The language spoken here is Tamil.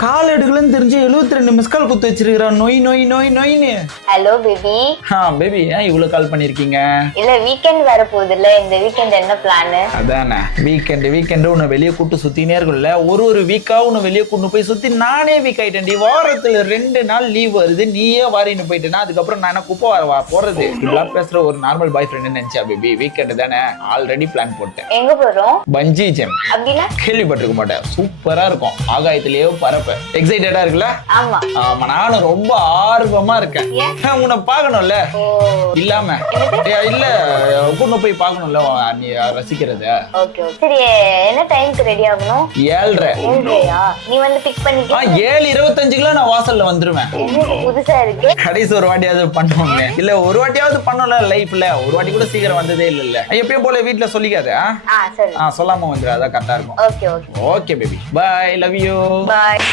கால் எடுக்கலன்னு தெரிஞ்சு 72 மிஸ் கால் குத்து வச்சிருக்கான். நொய் நொய் நொய் நொய்னு. Hello baby. பேபி ஏன் இவ்வளவு கால் பண்ணிருக்கீங்க? இல்ல வீக்கெண்ட் வர போகுதுல்ல, இந்த வீக்கெண்ட் என்ன பிளான்? அதானே வீக்கெண்ட் உன்னை வெளியே கூட்டு சுத்தினே இருக்குல்ல. ஒரு வீக்கா உன்னை வெளியே கூட்டு போய் சுத்தி நானே வீக் ஆயிட்டேன். வாரத்துல 2 நாள் லீவ் வருது, நீயே வாரின்னு போயிட்டேன்னா அதுக்கப்புறம் நான் என்ன குப்பை வர போறது? இப்படிலாம் பேசுற ஒரு நார்மல் பாய் ஃப்ரெண்ட் நினைச்சா பேபி? வீக்கெண்ட் தானே, ஆல்ரெடி பிளான் போட்டேன். எங்க போறோம்? பஞ்சி ஜம்ப். அப்படின்னா கேள்விப்பட்டிருக்க மாட்டேன், சூப்பரா இருக்கும். ஆகாயத்திலேயே பறப்ப. எக்ஸைட்டடா இருக்குல்ல? ஆமா ஆமா, நானும் ரொம்ப ஆர்வமா இருக்கேன். உன்னை பாக்கணும்ல, இல்லாம இல்ல கூட்டு போய் பாக்கணும்ல நீ ரசிக்கிறத. Okay okay. சரி, என்ன டைம்க்கு ரெடி ஆகணும்? 7:30. நீ வந்து பிக் பண்ணிக்க. 7:25 நான் வாசல்ல வந்துருவேன். புதுசா இருக்கு. கடைசி ஒரு வாட்டியாவது பண்ணோம்ல, இல்ல ஒரு வாட்டியாவது பண்ணல லைஃப்ல. ஒரு வாட்டி கூட சீக்கிரம் வந்ததே இல்ல. எப்பயும் போல வீட்டுல சொல்லிக்காத. சரி. சொல்லாம வந்துரு, அதான் கரெக்டா இருக்கும். Okay okay. Okay baby, bye, love you. Bye.